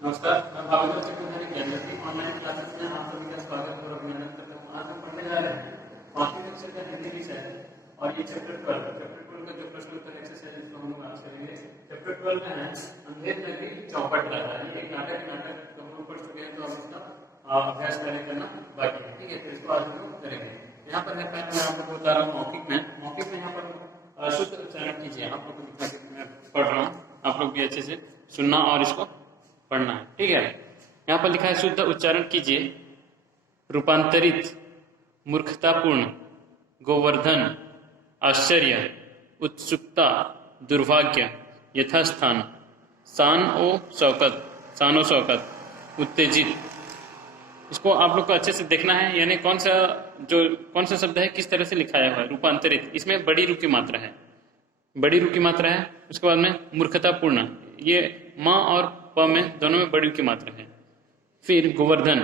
नमस्कार, मैं भावेंद्र चक्रधारी Gyanjyoti online classes में आप सभी का स्वागत और अभिनंदन करता हूँ। आज हम पढ़ने जा रहे हैं पांचवी कक्षा का हिंदी विषय है और ये चैप्टर 12 का जो प्रश्न उत्तर एक्सरसाइज इसको हम लोग आज करेंगे। चैप्टर 12 में है अंधेर नगरी चौपट राजा। ये एक नाटक तो हम लोग पढ़ चुके हैं, तो अब इसका अभ्यास करना बाकी है। ठीक है, तो इसको आज हम लोग करेंगे। यहाँ पर है, पहले मैं आपको बता रहा हूँ मौखिक में यहाँ पर शुद्ध उच्चारण कीजिए। आप लोग को दिखा मैं पढ़ रहा हूँ, आप लोग भी अच्छे से सुनना और इसको पढ़ना है। ठीक है, यहाँ पर लिखा है शुद्ध उच्चारण कीजिए। रूपांतरित, मूर्खतापूर्ण, गोवर्धन, आश्चर्य, उत्सुकता, दुर्भाग्य, यथास्थान, शान ओ शौकत, उत्तेजित। इसको आप लोग को अच्छे से देखना है, यानी कौन सा शब्द है, किस तरह से लिखाया हुआ है। रूपांतरित, इसमें बड़ी रू की मात्रा है, उसके बाद में मूर्खतापूर्ण, ये माँ और प में दोनों में बड़ी की मात्रा है। फिर गोवर्धन,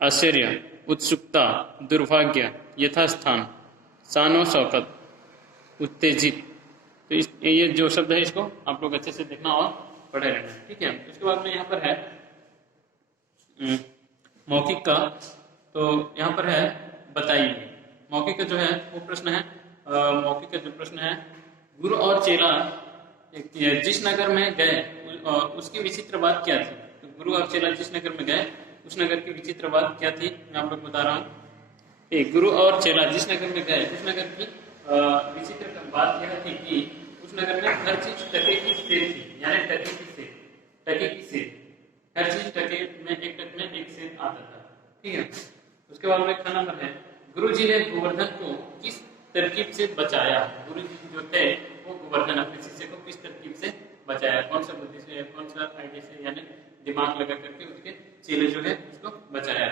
आश्चर्य, उत्सुकता, दुर्भाग्य, यथास्थान, शानो शौकत, उत्तेजित। तो ये जो शब्द है इसको आप लोग अच्छे से देखना और पढ़े रहना। ठीक है, उसके बाद में यहाँ पर है मौखिक का। तो यहाँ पर है बताइए। मौखिक का जो है वो प्रश्न है, मौखिक का जो प्रश्न है, गुरु और चेला जिस नगर में गए उसकी विचित्र बात क्या थी। तो गुरु और चेला जिस नगर में गए उस नगर की विचित्र बात क्या थी, मैं आप लोग बता रहा हूँ। गुरु और चेला जिस नगर में गए उस नगर की विचित्र बात यह थी कि उस नगर में हर चीज टके की सेर थी, यानी टके की सेर, हर चीज टके में एक सेर आता था। ठीक है, उसके बाद में खाना नंबर है, गुरु जी ने गोवर्धन को किस तरकीब से बचाया। गुरु जी जो थे वो गोवर्धन अपने शिष्य को किस तरकीब से बचाया, कौन सा बुद्धि से, कौन सा आइडिया से, यानी दिमाग लगा करके उसके चेले जो है उसको बचाया।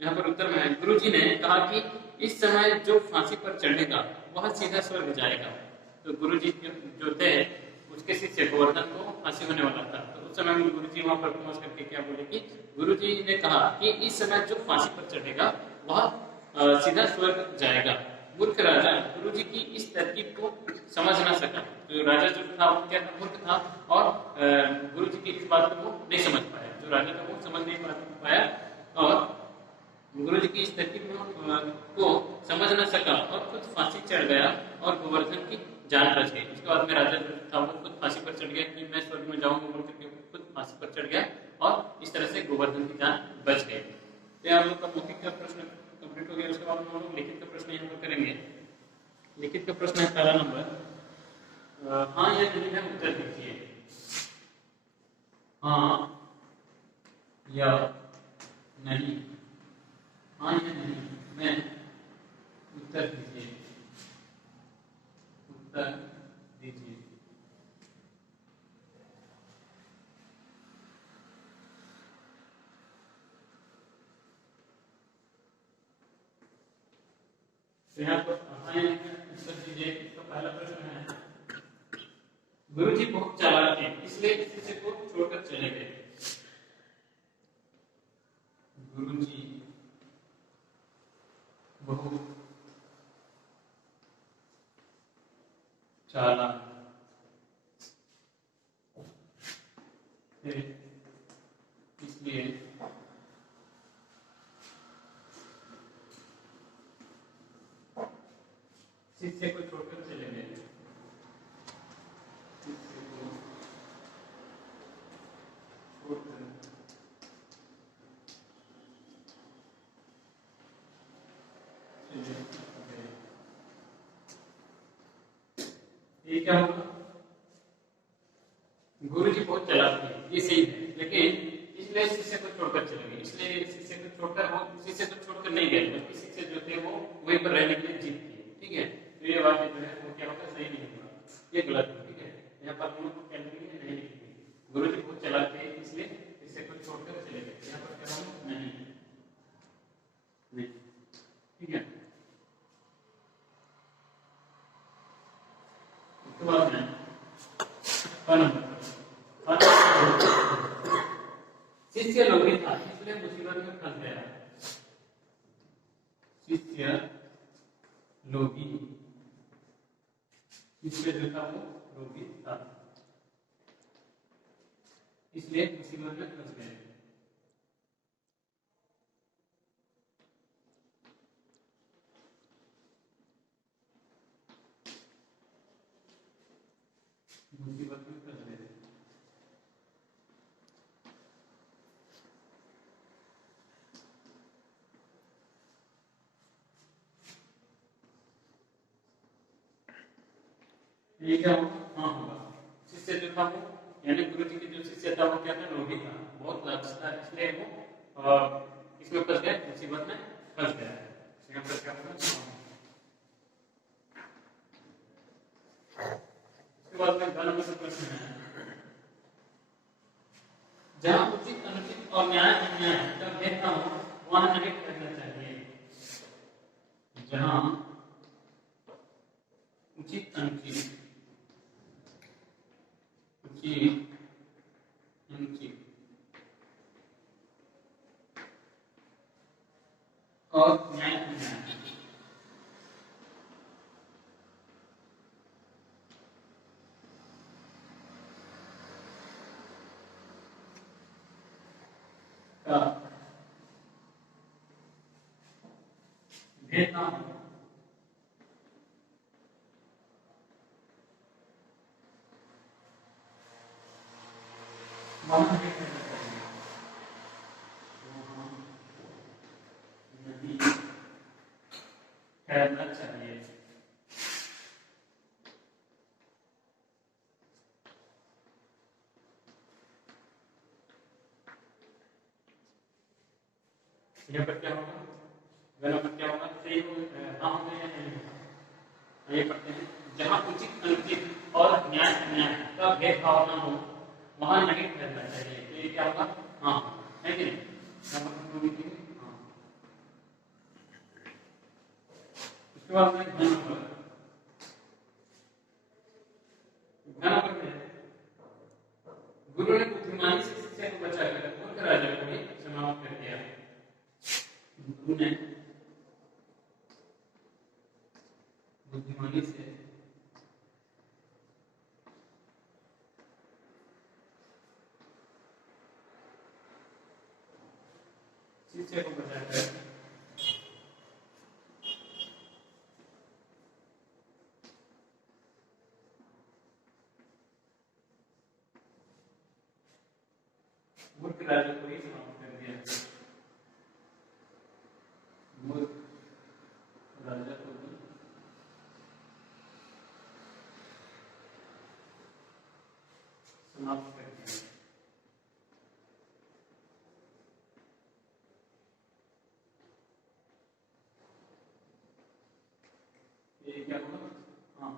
यहाँ पर उत्तर में है, गुरु जी ने कहा कि इस समय जो फांसी पर चढ़ेगा वह सीधा स्वर्ग जाएगा। तो गुरु जी जो थे उसके शिष्य गोवर्धन को फांसी होने वाला था। तो उस समय गुरु जी वहां पर पहुंच करके क्या बोले कि गुरु जी ने कहा कि इस समय जो फांसी पर चढ़ेगा वह सीधा स्वर्ग जाएगा। मूर्ख राजा गुरु जी की इस तरकीब को समझ ना सका। तो राजा जो था वो क्या मूर्ख था और गुरु जी की इस बात को नहीं समझ पाया। जो राजा था वो समझ नहीं पाया और गुरु जी की इस तरकीब को समझ न सका और खुद फांसी चढ़ गया और गोवर्धन की जान बच गई। उसके बाद में राजा जो था वो खुद फांसी पर चढ़ गया कि मैं स्वर्ग में जाऊंगा बोल करके खुद फांसी पर चढ़ गया और इस तरह से गोवर्धन की जान बच गई। तो आप लोग का मौखिक का प्रश्न कंप्लीट हो गया। उसके बाद हम लोग लिखित का प्रश्न यहाँ पर करेंगे। लिखित का प्रश्न है पहला नंबर, हाँ या नहीं है उत्तर दीजिए। हाँ या नहीं, हाँ या नहीं में उत्तर दीजिए, उत्तर दीजिए। तो यहाँ पर हाँ या नहीं में उत्तर दीजिए। इसका पहला प्रश्न है, गुरु जी बहुत चालाक थे इसलिए शिष्य को छोड़कर चले गए। गुरु जी बहुत चालाक थे इसलिए शिष्य को छोड़कर चले गए। ये क्या होगा, गुरु जी बहुत चालाक थे, ये सही है, लेकिन इसलिए शिष्य को छोड़कर चले गए। इसलिए शिष्य को छोड़कर नहीं गए, बल्कि शिष्य जो थे वो वहीं पर रहने के लिए जीत किए। ठीक है, तो ये वाक्य जो है वो क्या होगा, सही नहीं होगा, ये गलत है। ठीक है, यहाँ पर हम लोग कैलकुलेट नहीं लिखेंगे। गुरु जी बहुत चालाक थे इसलिए शिष्य को छोड़कर चले गए, यहाँ पर क्या होगा, नहीं। ठीक है, उसके बाद में शिष्य लोभी था इसलिए मुसीबत में फंस गया। शिष्य लोभी, शिष्य जो था वो लोभी था इसलिए मुसीबत में फंस गए। मुसीबत में फंस गए। ये क्या होगा? हाँ होगा। शिष्य जो था वो, यानी गुरु जी की जो शिष्य था वो क्या था? लोभी था, बहुत लालची था, इसलिए वो इसमें फंस गए, मुसीबत में फंस गया। यहाँ पर क्या होगा? उसके बाद में ग नंबर का प्रश्न है, जहाँ उचित अनुचित और न्याय अन्याय का भेद न हो वहाँ नहीं ठहरना चाहिए। जहाँ उचित अनुचित और न्याय अन्याय का भेद न हो वहाँ नहीं ठहरना चाहिए। नहीं ठहरना चाहिए। यहाँ पर क्या होगा? गणों पर क्या होगा? सही होगा, हाँ होगा या नहीं होगा? ये पढ़ते हैं, जहाँ उचित अनुचित और न्याय अन्याय का भेदभाव न हो वहाँ नहीं ठहरना चाहिए। तो ये क्या होगा? हाँ है कि नहीं? यहाँ पर लिखेंगे हाँ। उसके बाद में घन पर गुरु ने बुद्धिमानी से शिष्य को बचाकर मूर्ख राजा को भी समाप्त कर दिया। गुरु ने बुद्धिमानी से शिष्य को बचाकर मूर्ख राजा को ही समाप्त कर दिया। मूर्ख राजा को भी समाप्त कर दिया। ये क्या होगा? हाँ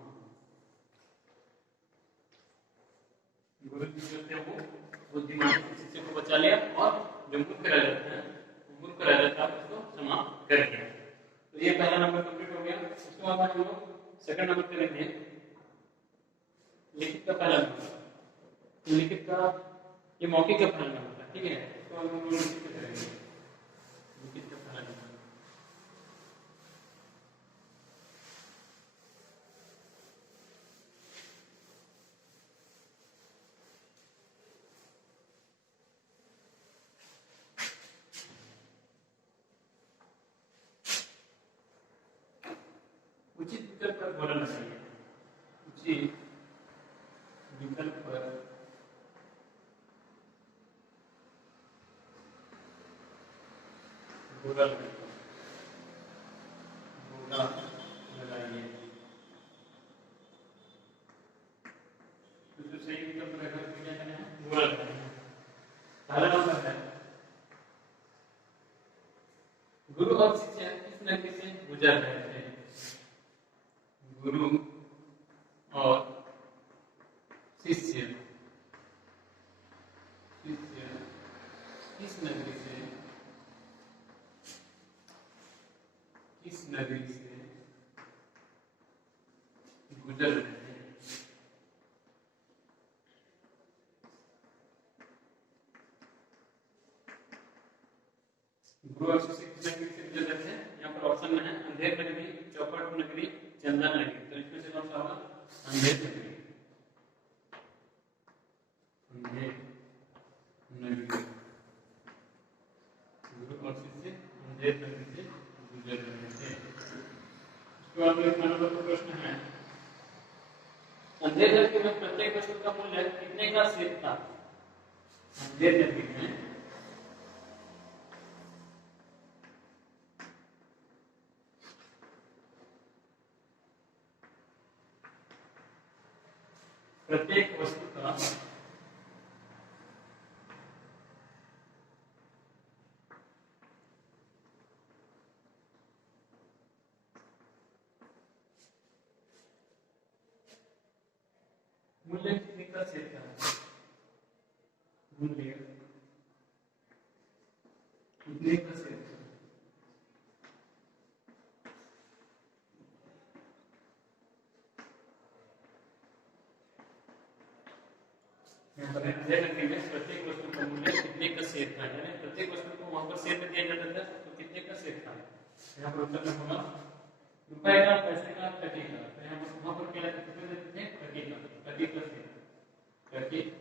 गुरु जी जो थे वो बुद्धिमान शिष्य को बचा लिया और जो मूर्ख राजा था, मूर्ख राजा था उसको समाप्त कर दिया। तो ये पहला नंबर कंप्लीट हो गया। उसके बाद हम लोग सेकंड नंबर करेंगे लिखित का पहला नंबर। लिखित का ये मौखिक का पहला नंबर था, ठीक है? तो हम लोग लिखित का करेंगे। लिखित का पहला नंबर उचित विकल्प पर बोलना चाहिए। उचित विकल्प पर बोला लगाइए। तो सही विकल्प रहेगा तो क्या करना है? बोला लगाइए। पहला नंबर है गुरु और शिष्य किस नगरी से गुजर रहे थे। गुरु और शिष्य किस नगरी से गुजर रहे थे। गुरु और शिष्य किस नगरी से गुजर रहे थे? यहाँ पर ऑप्शन में है अंधेर नगरी, चौपट नगरी, चंदन नगरी। तो इसमें से कौन सा होगा? अंधेर नगरी। अंधेर अंधेर नगरी से गुजर रहे थे। उसके बाद में 1 नंबर का प्रश्न है, अंधेर नगरी में प्रत्येक वस्तु का मूल्य कितने का सेठ था? अंधेर नगरी में प्रत्येक वस्तु का मूल्य कितने का सेठ था? मूल्य कितने का सेठ था? यहाँ पर अंधेर नगरी में प्रत्येक वस्तु का मूल्य कितने का सेठ था, यानी प्रत्येक वस्तु को वहां पर सेठ दिया जाता था, तो कितने का सेठ था? यहाँ पर उत्तर में होगा रुपए का, पैसे का, टके का। तो यहाँ पर वहां पर क्या कितने देते थे? टके का, टके का सेठ, टके का।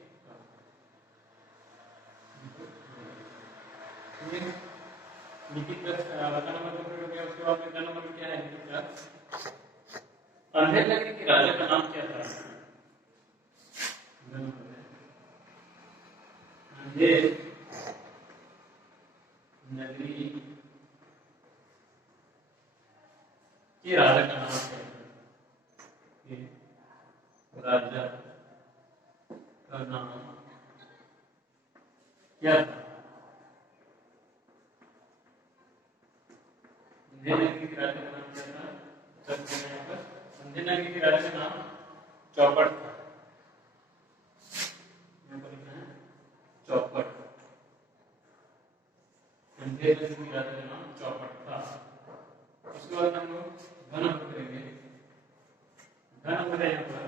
लिखित का नंबर कंप्लीट हो गया। उसके बाद में का नंबर क्या है? लिखित का अंधेर नगरी के राजा का नाम क्या था? अंधेर नगरी के राजा का नाम क्या था? राजा का नाम क्या था? अंधेर नगरी के राजा का नाम क्या था? यहाँ पर अंधेर नगरी के राजा का नाम चौपट था। यहाँ पर लिखा है चौपट। अंधेर नगरी के राजा का नाम चौपट था। उसके बाद हम लोग घन अंक करेंगे। घन अंक है यहाँ पर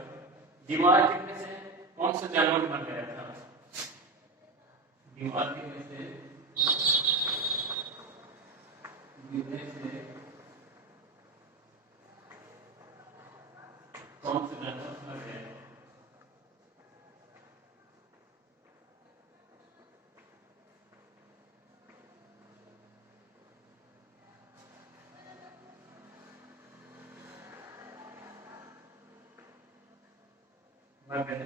दीवार गिरने से कौन सा जानवर मर गया था? दीवार गिरने से कौन सा जानवर मर गया? मर गया।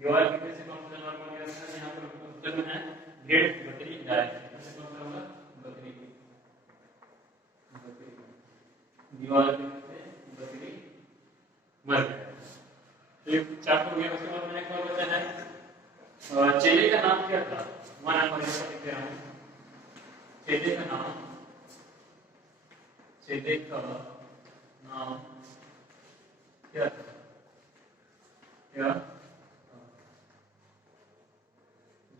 दीवार गिरने से कौन सा जानवर मर गया था? यहाँ पर उत्तर में है भेड़, बकरी, गाय। ऐसे कौन सा होगा? बकरी। बकरी दीवार गिरने से बकरी मर गया। तो ये 4 हो गया। उसके बाद में एक और बचा है चेले का नाम क्या था? वहां पर लिख रहा हूं चेले का नाम, चेले का नाम क्या था? क्या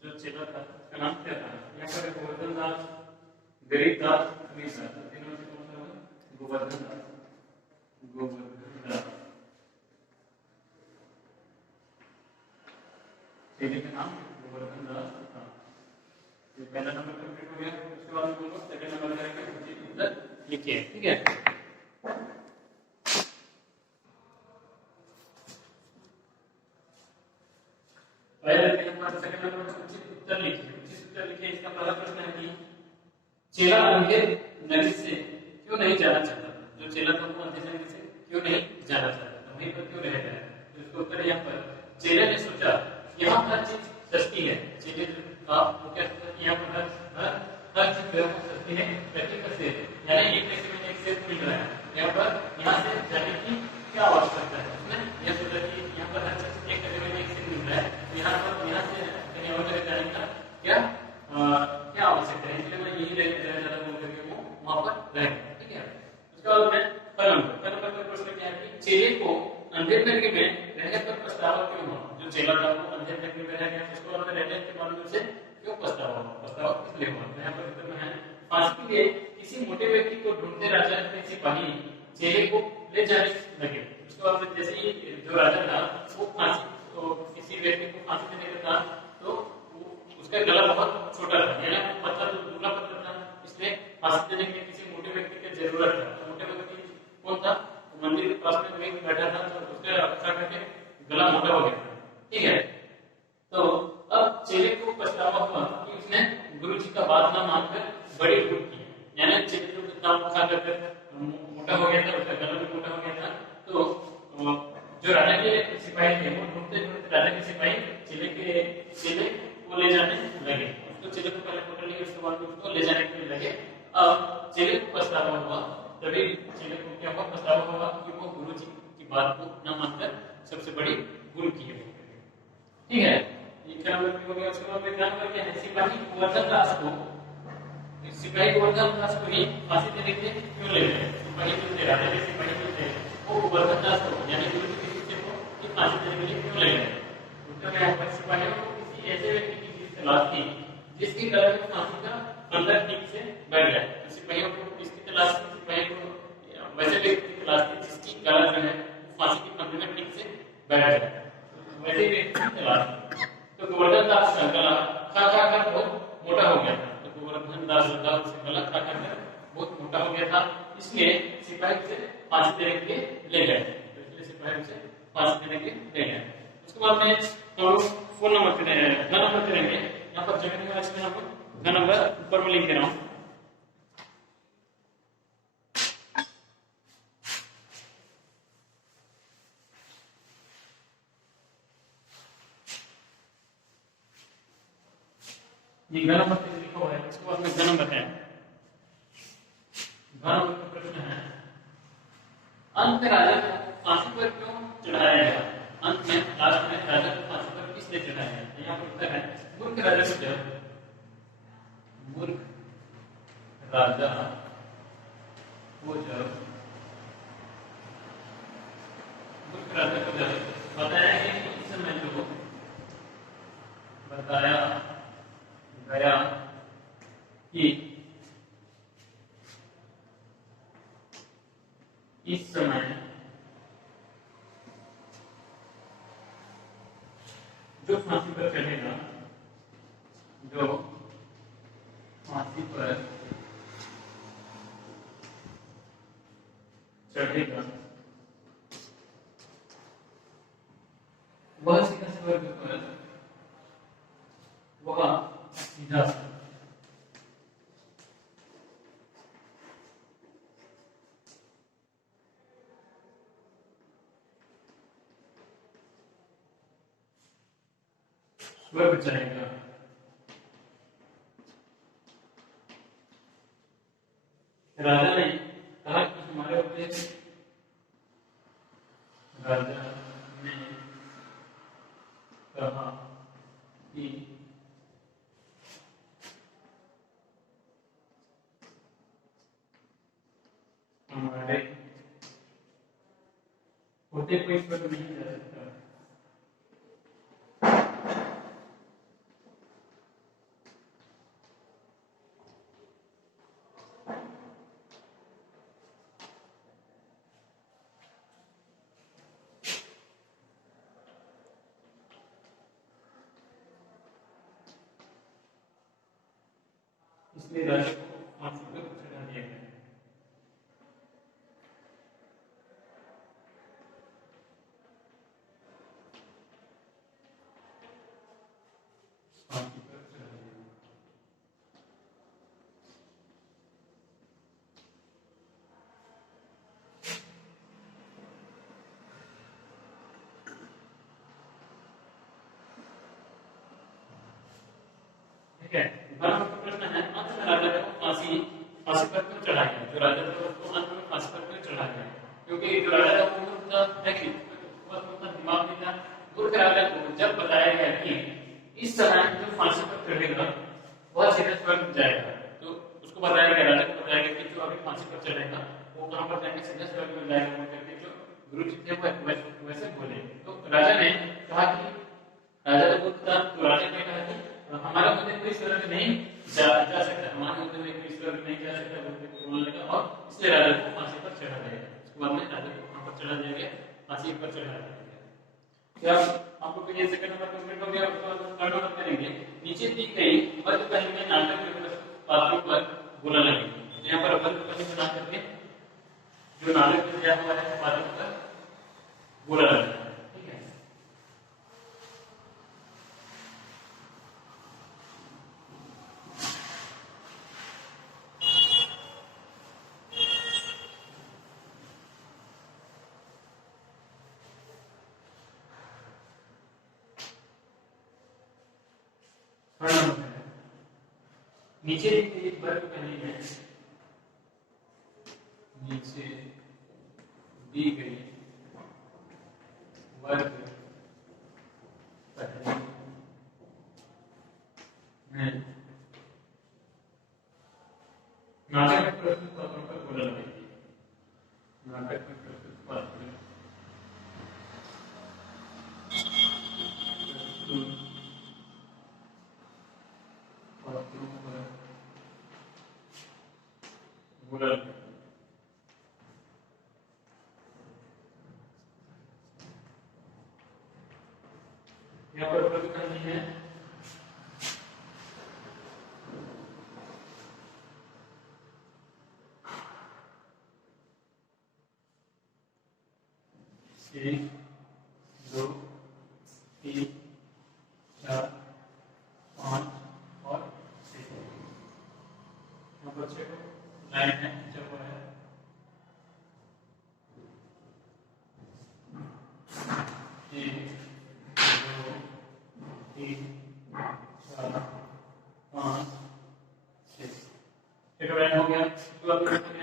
जो चेला था उसका नाम क्या था? यहाँ पर गोवर्धन दास, गरीब दास, अमीर दास। तीनों से कौन सा होगा? गोवर्धन दास। गोवर्धन दास चेले का नाम गोवर्धन दास था। ये पहला नंबर कंप्लीट हो गया। उसके बाद हम लोग सेकंड नंबर करेंगे, उत्तर लिखिए। ठीक है, सेकंड नंबर पर उचित उत्तर लिखिए। उचित उत्तर लिखिए। इसका पहला प्रश्न है कि चेला अंधेर नगरी से क्यों नहीं जाना चाहता? जो चेला था वो अंधेर नगरी से क्यों नहीं जाना चाहता? वहीं पर क्यों रह गया? तो इसका उत्तर यहाँ पर चेले ने सोचा यहाँ हर चीज सस्ती है। चेले का वो क्या सोचा कि यहाँ पर हर चीज जो है वो सस्ती है, टके का सेठ, यानी एक टके में एक सेठ मिल रहा है। यहाँ पर यहाँ से जाने की क्या आवश्यकता है? उसने यह सोचा कि यहाँ पर हर चीज एक टके में एक सेठ मिल रहा है, यहाँ से कहीं और जगह जाने का क्या आवश्यकता है? इसलिए मैं यही रह जाता बोल करके वो वहां पर रह गया। ठीक है, उसके बाद में क नंबर का प्रश्न क्या है कि चेले को अंधेर नगरी में रहने पर पछतावा क्यों हुआ? जो चेला था वो अंधेर नगरी में रह गया, उसको और रहने के बाद में उसे क्यों पछतावा हुआ? पछतावा किस लिए हुआ? यहाँ पर उत्तर में है फांसी के लिए किसी मोटे व्यक्ति को ढूंढते राजा के सिपाही चेले को ले जाने लगे। उसके बाद में जैसे ही जो राजा था वो फांसी तो किसी व्यक्ति को फांसी देने का था, तो उसका गला बहुत छोटा था, यानी पतला, दुबला पतला था, इसलिए फांसी देने के लिए किसी मोटे व्यक्ति की जरूरत था। तो मोटे व्यक्ति कौन था? मंदिर के पास में कोई बैठा था, तो उसका रक्षा करके गला मोटा हो गया था। ठीक है, तो अब चेले को पछतावा हुआ कि उसने बड़ी भूल की है। यानी चेले जो दाम खा कर मोटा हो गया था, उसका गला भी मोटा हो गया था। तो जो राजा के सिपाही थे वो ढूंढते ढूंढते राजा के सिपाही चेले को ले जाने लगे। उसको चेले को पहले पकड़ लिया, उसके बाद उसको ले जाने के लिए लगे। अब चेले को पछतावा हुआ, तभी चेले को क्या हुआ, पछतावा हुआ कि वो गुरु जी की बात को न मानकर सबसे बड़ी भूल की है। ठीक है, ये क्या नंबर हो गया। उसके बाद क्या नंबर क्या है, सिपाही गोवर्धन दास को ही फांसी देने के लिए क्यों ले गए। सिपाही जो थे, राजा के सिपाही जो थे, वो गोवर्धन दास को यानी गुरु जी के शिष्य को फांसी देने के लिए क्यों ले गए। उत्तर में है सिपाहियों को किसी ऐसे व्यक्ति की तलाश थी जिसकी गला में फांसी का फंदा ठीक से बैठ जाए। तो सिपाहियों को किसकी तलाश थी, सिपाहियों को वैसे व्यक्ति की तलाश थी जिसकी गला जो है फांसी के फंदे में ठीक से बैठ जाए, वैसे व्यक्ति की तलाश थी। तो गोवर्धन दास का गला खा खा कर बहुत मोटा हो गया था। तो गोवर्धन दास का गला खा खा कर बहुत मोटा हो गया था, इसलिए सिपाही उसे फांसी देने के लिए ले गए। तो इसलिए सिपाही उसे फांसी देने के लिए ले गए। उसके बाद में हम लोग फोन नंबर करेंगे। यहाँ पर जगह निवास में हम लोग नंबर ऊपर में लिख दे रहा हूँ। ये घन नंबर पे लिखा हुआ है। इसके बाद में घन नंबर है, घन नंबर का प्रश्न है, अंत में राजा को फांसी पर क्यों चढ़ाया गया। अंत में लास्ट में राजा को फांसी पर किसने चढ़ाया गया। यहाँ पर उत्तर है, मूर्ख राजा को जब बताया गया कि इस समय जो बताया गया कि इस समय जो फांसी पर चढ़ेगा, वह सीधा स्वर्ग पर सीधा स्वर्ग जाएगा। राजा ने कहा कि हमारे उद्देश्य हमारे होते कोई स्वर्ग नहीं जा सकता। इसलिए राजा को फांसी पर चढ़ा दिया गया। फांसी पर चढ़ा दिया। ठीक है, प्रश्न है, अंत में राजा को फांसी पर क्यों चढ़ाया गया। जो राजा था उसको अंत में फांसी पर क्यों चढ़ाया गया, क्योंकि जो राजा था वो मूर्ख था, उतना दिमाग नहीं था। मूर्ख राजा को जब बताया गया कि इस समय जो फांसी पर चढ़ेगा वह सीधा स्वर्ग जाएगा, तो उसको बताया गया, राजा को बताया गया कि जो अभी फांसी पर चढ़ेगा वो कहां पर जाएगा, सीधा स्वर्ग में जाएगा करके जो गुरु जी थे वो वैसे बोले। तो राजा ने कहा कि राजा तो मूर्ख था, तो राजा ने कहा कि हमारा मुद्दे कोई स्वर्ग नहीं जा सकता, हमारे मुद्दे में कोई स्वर्ग नहीं जा सकता बोलने लगा, और इसलिए राजा को फांसी पर चढ़ा दिया। उसके बाद में राजा को वहां पर चढ़ा दिया गया, फांसी पर चढ़ा दिया गया। क्या आप लोग ये सेकंड नंबर कंप्लीट हो गया। उसके बाद थर्ड नंबर करेंगे, नीचे दी गई वर्ग पहली में नाटक के पात्रों पर बोला लगे। यहाँ पर वर्ग पहली बना करके जो नाटक में दिया हुआ है पात्रों पर बोला लगे। थर्ड नंबर है। नीचे एक वर्ग पहली है, नीचे दी गई वर्ग पहली में नाटक में प्रस्तुत पात्रों पर बोला लगाइए। नाटक में प्रस्तुत पात्रों पर बोला लगाइए। यहाँ पर प्रश्न करनी है एक, दो, तीन, चार, पाँच और छः। यहाँ पर छः लाइन है, जब है एक, दो, तीन, चार, पाँच, छः। एक लाइन हो गया। तो अब यहाँ पर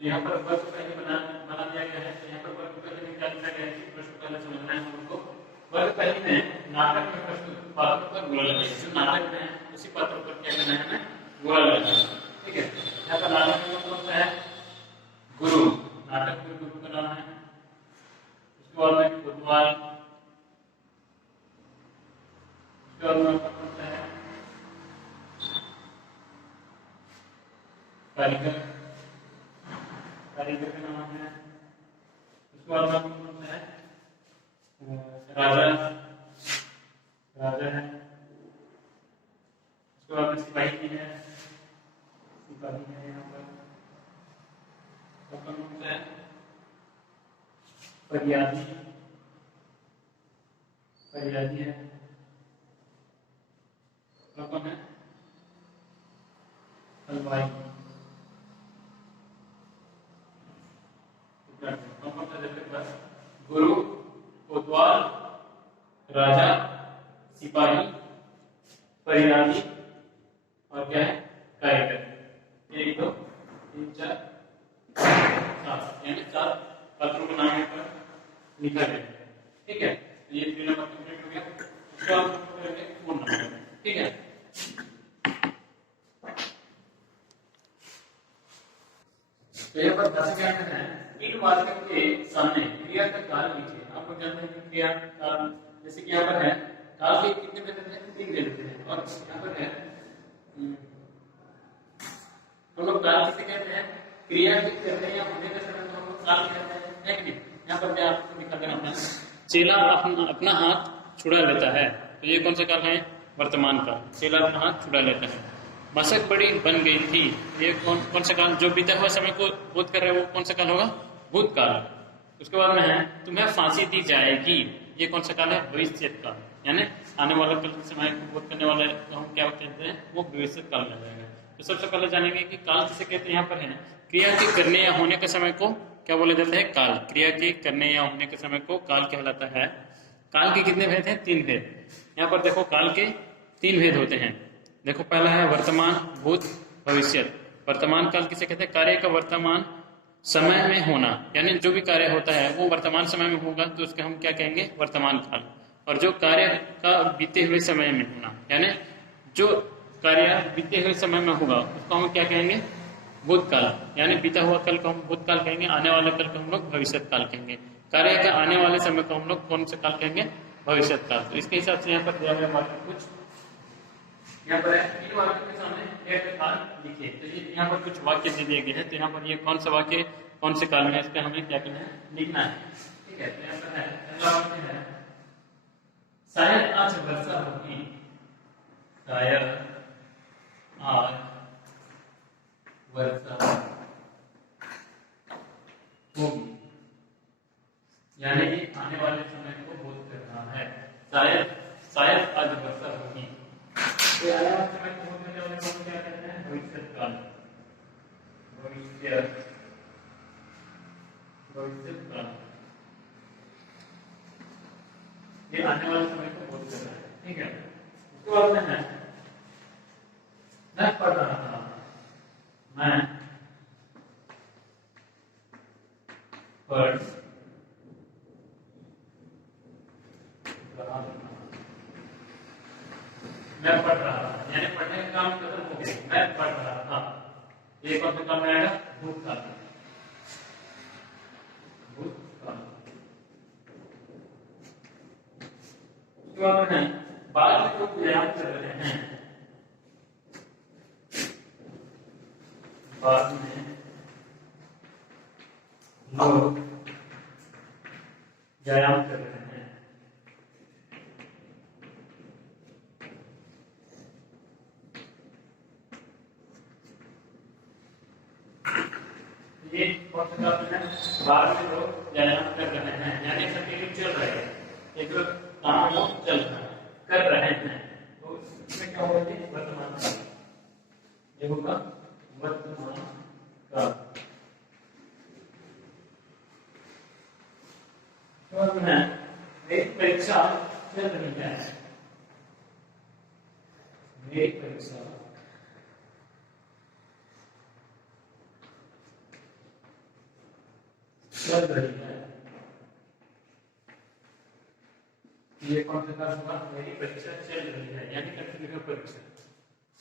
यहाँ पर वर्ग पहले बना दिया गया है। यहाँ पर वर्ग पहले में क्या लिखा गया है, प्रश्न पहले समझना है हमको। वर्ग पहले में नाटक में प्रस्तुत पात्रों पर गोला लगाइए। जो नाटक में है उसी पात्रों पर क्या करना है हमें, गोला लगाना है। ठीक है। यहाँ पर नाटक में कौन सा है, गुरु। नाटक में गुरु का नाम है। उसके बाद में कोतवाल, उसके बाद में कौन सा है, कारीगर। कारीगर का नाम है। उसके बाद में कौन सा है, राजा। राजा है। उसके बाद में सिपाही भी है। सिपाही है यहाँ पर। कौन सा है, फरियादी। फरियादी है। कौन है, हलवाई। गुरु, कोतवाल, राजा, सिपाही, फरियादी और क्या है, कारीगर। 1 2 3 4 5, यानी 4 पात्रों का नाम यहाँ पर लिखा गया है। ठीक है। तो ये 3 नंबर कंप्लीट हो गया। उसको हम करेंगे 4 नंबर। ठीक है। तो यहाँ पर दस क्या कहते हैं, इन वाक्यों के सामने क्रिया का काल लिखिए। आपको जानते हैं कि क्रिया काल, जैसे कि यहाँ पर है, काल के कितने दे देते हैं, 3 दे देते हैं। और यहाँ पर है, हम लोग काल किसे कहते हैं, क्रिया के करने या होने के समय हम लोग काल कहते हैं, है कि नहीं। यहाँ पर मैं आपको दिखा देना अपना, चेला अपना हाथ छुड़ा लेता है। तो ये कौन सा काल है, वर्तमान काल। चेला अपना हाथ छुड़ा लेता है। मशक बड़ी बन गई थी, ये कौन सा काल, जो बीता हुआ समय को बोध कर रहे हैं, वो कौन सा काल होगा, भूतकाल। उसके बाद में है तुम्हें फांसी दी जाएगी, ये कौन सा काल है? भविष्य काल, यानी आने वाले कल के समय को बोध करने वाले को हम क्या कहते हैं? वो भविष्य काल में जाएगा। तो सबसे पहले जानेंगे कि काल किसे कहते हैं। यहाँ पर है क्रिया के करने या होने के समय को क्या बोला जाता है? काल। क्रिया के करने या होने के समय को काल कहलाता है। काल के कितने भेद हैं? 3 भेद। यहाँ पर देखो काल के 3 भेद होते हैं। देखो पहला है वर्तमान, भूत, भविष्य। वर्तमान काल किसे कहते हैं? कार्य का वर्तमान समय में होना, यानी जो भी कार्य होता है वो वर्तमान समय में होगा तो उसके हम क्या कहेंगे? वर्तमान काल। और जो कार्य का बीते हुए समय में होना, यानी जो कार्य बीते हुए समय में होगा उसको हम क्या कहेंगे? भूतकाल, यानी बीता हुआ कल को हम भूतकाल कहेंगे, आने वाले कल को हम लोग भविष्य काल कहेंगे। कार्य का आने वाले समय को हम लोग कौन सा काल कहेंगे? भविष्य काल। तो इसके हिसाब से यहाँ पर दिया गया वाक्य कुछ यहाँ पर है, इन वाक्यों के सामने एक काल लिखिए। तो ये यहाँ पर कुछ वाक्य दे दिए गए हैं, तो यहाँ पर ये कौन सा वाक्य कौन से काल में है, इस पे हमें क्या करना है? लिखना है। ठीक है, तो यहाँ पर है पहला वाक्य है शायद आज वर्षा होगी, शायद आज वर्षा होगी, यानी कि आने वाले समय को बोध कर रहा है। शायद आज वर्षा होगी, तो आने वाले समय को बोध करने वाले को क्या कहते हैं? भविष्य काल। भविष्य काल, ये आने वाले समय को बोध कर रहा है। ठीक है, उसके बाद में है मैं पढ़ रहा था, मैं पढ़ रहा था, यानी पढ़ने का काम खत्म हो गया, मैं पढ़ रहा था। ये कौन सा काम में आएगा? भूतकाल। उसके बाद में बाद में लोग व्यायाम कर रहे हैं, बाद में लोग व्यायाम कर रहे हैं। ये कौन सा काम है? बाद में लोग व्यायाम कर रहे हैं, यानी कंटिन्यू चल रहे हैं, एक काम वो चल रहा है, कर रहे हैं। तो इसमें क्या होगा? वर्तमान काल, ये होगा वर्तमान काल। तो मेरी परीक्षा चल रही है, मेरी परीक्षा चल रही है। ये कौन सा काल होगा? मेरी परीक्षा चल रही है, यानी कंटिन्यू परीक्षा।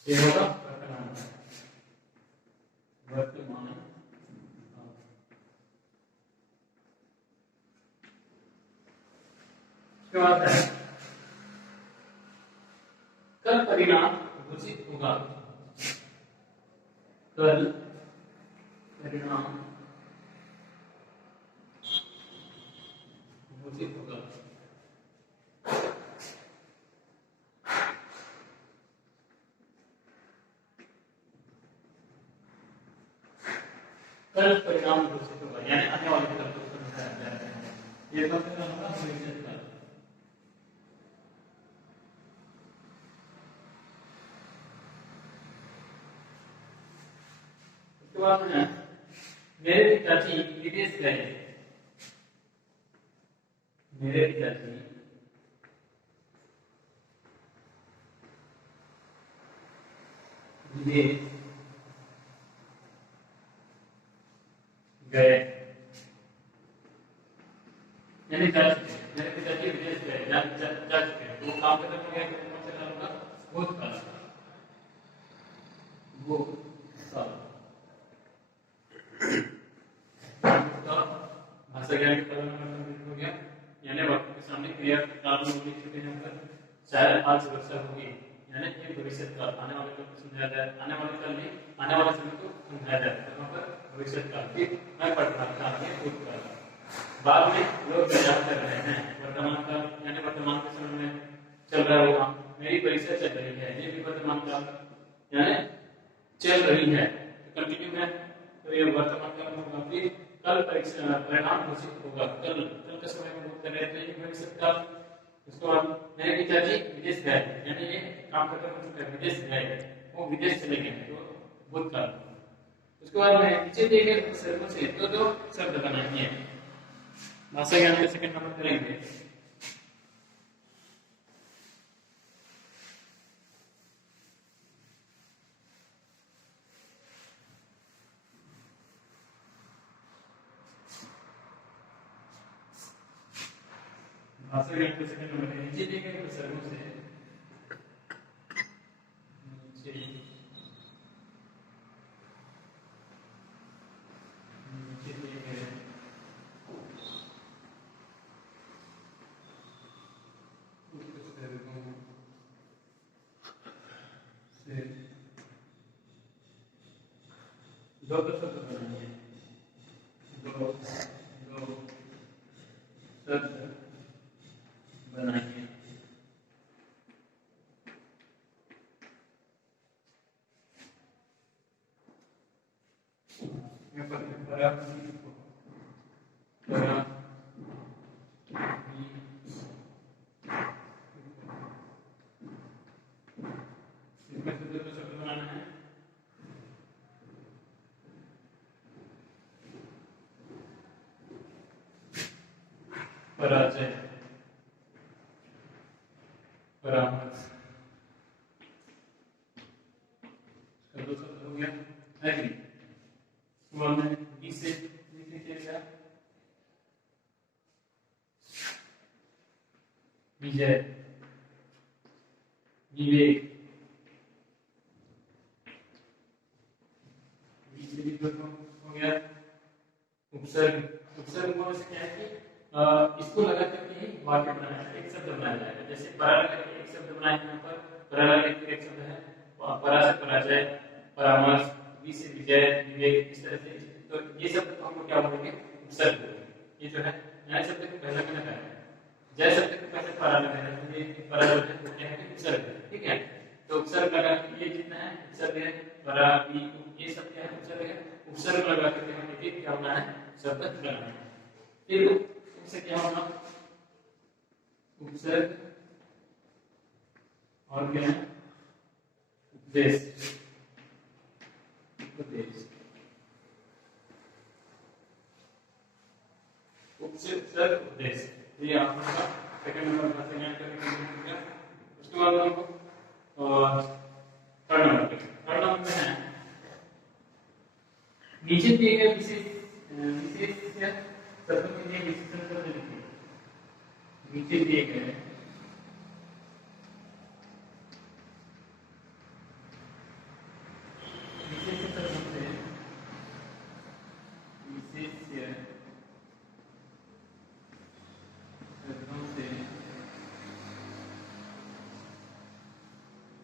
ये होगा वर्तमान काल। उसके बाद है कल परिणाम घोषित होगा, कल परिणाम घोषित होगा। कल परिणाम घोषित होगा, यानी आने वाले कल को समझाया जाता है। ये कौन सा काल होगा? भविष्य काल। उसके बाद में मेरे पिताजी विदेश गए, मेरे पिताजी विदेश गए, यानी जा चुके। मेरे पिताजी विदेश गए, जा चुके, तो काम खत्म हो गया। कौन सा काल होगा? भूतकाल। भाषा ज्ञान के पहले नंबर हो गया, यानी वाक्य के सामने क्रिया काल में लिख चुके हैं। पर शायद आज वर्षा होगी, यानी ये भविष्य काल, आने वाले कल को समझाया जाए, आने वाले कल नहीं, आने वाले समय को समझाया जाए। तो वहां पर भविष्य काल की मैं पढ़ रहा था, ये भूतकाल। बाद में लोग व्यायाम कर रहे हैं, वर्तमान काल, यानी वर्तमान के समय में चल रहा है काम। मेरी परीक्षा चल रही है, ये भी वर्तमान काल, यानी चल रही है, कंटिन्यू है, तो ये वर्तमान काल में होगा। फिर कल परीक्षा परिणाम घोषित होगा। कल कल के समय में बात कर रहे थे भविष्य काल। उसके बाद मेरे पिताजी विदेश गए, यानी ये काम कर चुके हैं, विदेश गए, वो विदेश चले गए, तो भूतकाल। उसके बाद में नीचे दिए गए शब्दों से दो शब्द बनाएंगे। भाषा ज्ञान के सेकंड नंबर करेंगे। भाषा ज्ञान के सेकंड नंबर है नीचे दिए गए शब्दों से दो शब्द बनाएंगे। दो शब्द बनाएंगे। पराजय, परामर्श, दो शब्द हो गया। एग्री, में बी से लिखिएगा विजय, विवेक, बी से भी हो गया। उपसर्ग, उपसर्ग में से क्या है कि इसको लगा करके ही वाक्य बनाना है, एक शब्द बनाया जाएगा। जैसे परा लगा के एक शब्द बनाया यहाँ पर, परा लगा के एक शब्द है, परा से पराजय, परामर्श, वि से विजय, विवेक, इस तरह से। तो ये शब्द हम लोग क्या बोलेंगे? उपसर्ग। ये जो है नए शब्द को पहले में लगाया है, जय शब्द को पहले परा लगाया है, तो ये परा जो है वो क्या है? उपसर्ग है। ठीक है, तो उपसर्ग लगा के ये जितना है उपसर्ग है, परा वि ये सब क्या है? उपसर्ग है। उपसर्ग लगा के हमें एक क्या होना है? शब्द बनाना है। फिर से क्या होगा? उपसर्ग और क्या है? उपदेश, उपदेश, उपसर्ग उपदेश। ये आपका सेकंड नंबर का सेकंड करके। उसके बाद हम थर्ड नंबर में है नीचे दिए गए विशेष शब्दों के लिए विशेषण शब्द लिखिए। नीचे दिए गए विशेष शब्दों से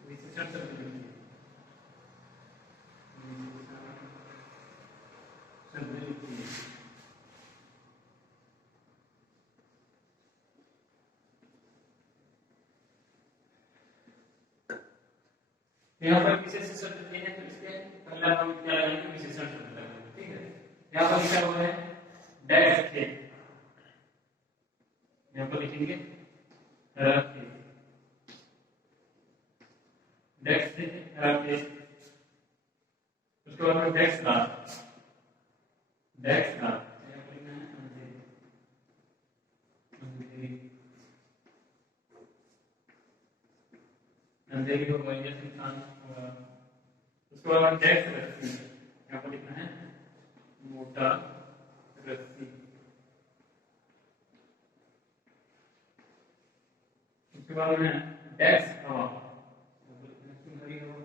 विशेषण शब्द लिखिए। यहाँ पर विशेष शब्द दिए हैं, तो इसके पहले हम क्या लगाएंगे? विशेषण शब्द लगाएंगे। ठीक है, यहाँ पर लिखा हुआ है डैश थे, यहाँ पर लिखेंगे रखे, डैश थे, रखे। उसके बाद में डैश था, डैश था, यहाँ पर लिखना है अंधेरी, अंधेरी, अंधेरी को बोलेंगे इंसान। उसके बाद में डैश रस्सी, यहाँ पर लिखना है मोटा रस्सी। उसके बाद में डैश हवा, सुनहरी हवा।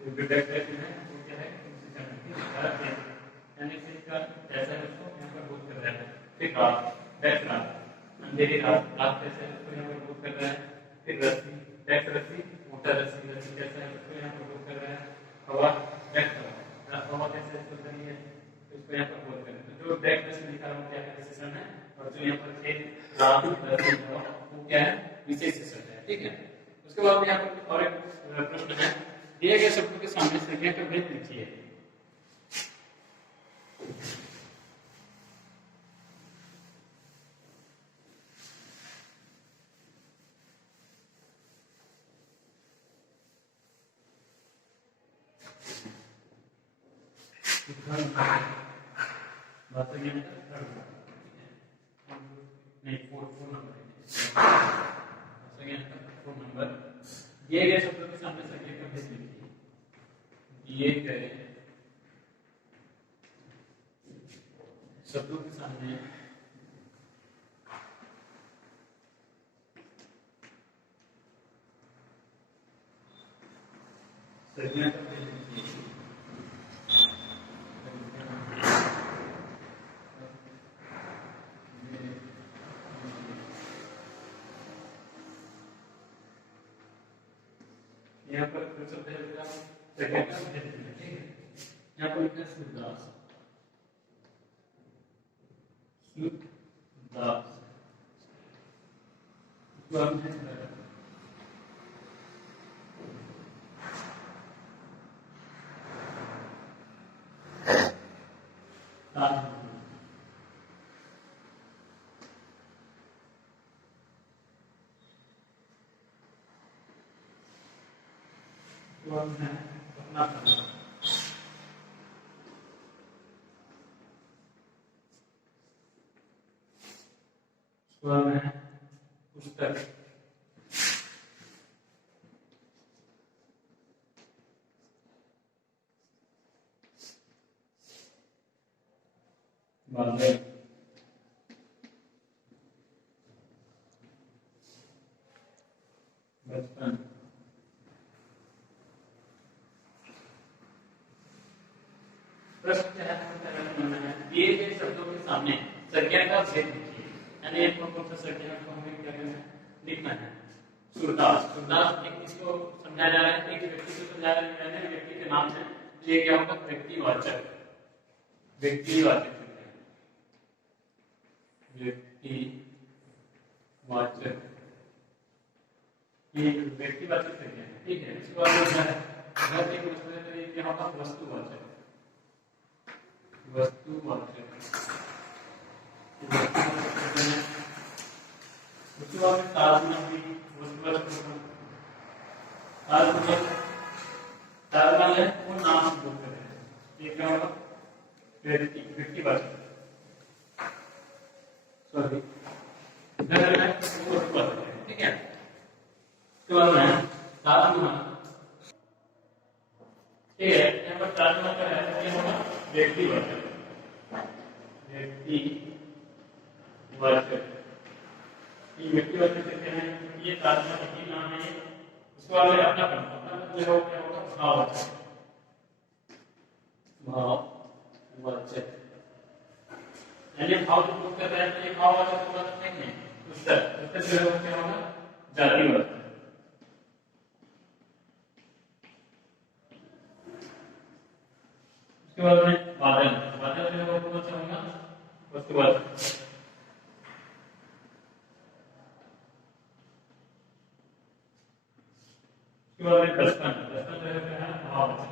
जो डैश है वो क्या है? यानी कि इसका जैसा है उसको यहाँ पर बोध कर रहा है। फिर रात, डैश रात, अंधेरी रात, रात कैसे है उसको यहाँ पर बोध कर रहा है। फिर रस्सी, डैश रस्सी, मोटा रस्सी, रस्सी कैसा है उसको यहाँ पर बोध कर रहा है। हवा, डैश हवा, हवा कैसे है उसको करिए, इसको यहाँ पर बोध कर रहा है। तो जो डैश रस्सी लिखा है वो क्या है? विशेषण है, और जो यहाँ पर थे रात, रस्सी, हवा, वो क्या है? विशेषण है। ठीक है, उसके बाद यहाँ पर और एक प्रश्न है, दिए गए शब्दों के सामने संज्ञा का भेद लिखिए। नंबर दिए गए शब्दों के सामने संज्ञा का भेद लिखिए। दिए गए शब्दों के सामने संज्ञा का भेद लिखिए। यहाँ पर शब्द है संज्ञा का भेद लिखिए। यहाँ पर लिखा है सूरदास। सूरदास पुस्तक। बादल। बचपन। प्रश्न क्या है, दिए गए शब्दों के सामने संज्ञा का भेद लिखिए। यानी एक कौन सा संज्ञा को हमें क्या करना है, लिखना है। सूरदास, सूरदास एक किसको समझाया जा रहा है, एक व्यक्ति को समझाया जा रहा है, व्यक्ति के नाम से। ये क्या होगा, व्यक्तिवाचक। व्यक्तिवाचक व्यक्तिवाचक ये व्यक्तिवाचक संज्ञा है, ठीक है। इसको बाद घर एक वस्तु है तो ये क्या होगा, वस्तुवाचक। वस्तुवाचक उसके बाद में ताजमहल ताजमहल है वो नाम से बोलते हैं, ये क्या होगा, व्यक्तिवाचक। सॉरी घर है वो वस्तुवाचक है, ठीक है। उसके बाद में ताजमहल, ठीक है। यहाँ पर ताजमहल का है ये होगा व्यक्तिवाचक। व्यक्तिवाचक ये व्यक्तिवाचक कहते हैं, ये ताजमहल की नाम है। उसके बाद में अपना जो है क्या होगा, भाववाचक। भाववाचक यानी भाव जो प्रकट कर रहे हैं, ये भाववाचक होगा नहीं। पुस्तक, पुस्तक जो है क्या होगा, जातिवाचक। उसके बाद में बादल, बादल जो है वो कौन सा होगा, वस्तुवाचक। उसके बाद में बचपन, बचपन जो है क्या है, भाववाचक।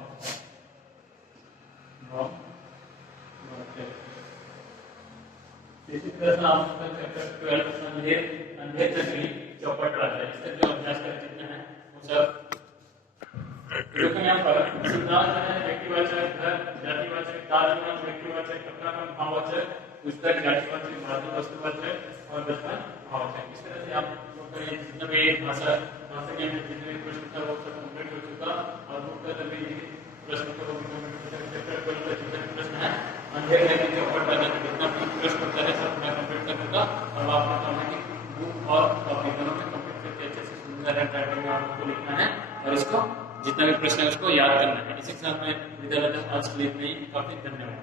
भाववाचक। इसी तरह से आपका चैप्टर 12 अंधेर नगरी चौपट राजा, इसका जो अभ्यास कर जितना है वो सब यहाँ पर सूरदास है व्यक्तिवाचक, घर जातिवाचक, ताजमहल व्यक्तिवाचक, अपनापन भाववाचक, पुस्तक जातिवाचक, बादल वस्तुवाचक और बचपन भाववाचक। इस तरह से आप लोग का ये जितना भी भाषा के जितने भी प्रश्न था वो सब कंप्लीट हो चुका। और भी प्रश्न को चैप्टर 12 का जितना भी प्रश्न है अंधेर नगरी चौपट राजा का जितना भी प्रश्न होता है सब मैं कंप्लीट कर दूंगा। अब आपका काम है कि बुक और कॉपी दोनों में कंप्लीट करके अच्छे से सुंदर हैंडराइटिंग में आपको लिखना है और इसको जितना भी प्रश्न है उसको याद करना है। इसी के साथ में विद्यालय आज के लिए इतना ही, काफी धन्यवाद।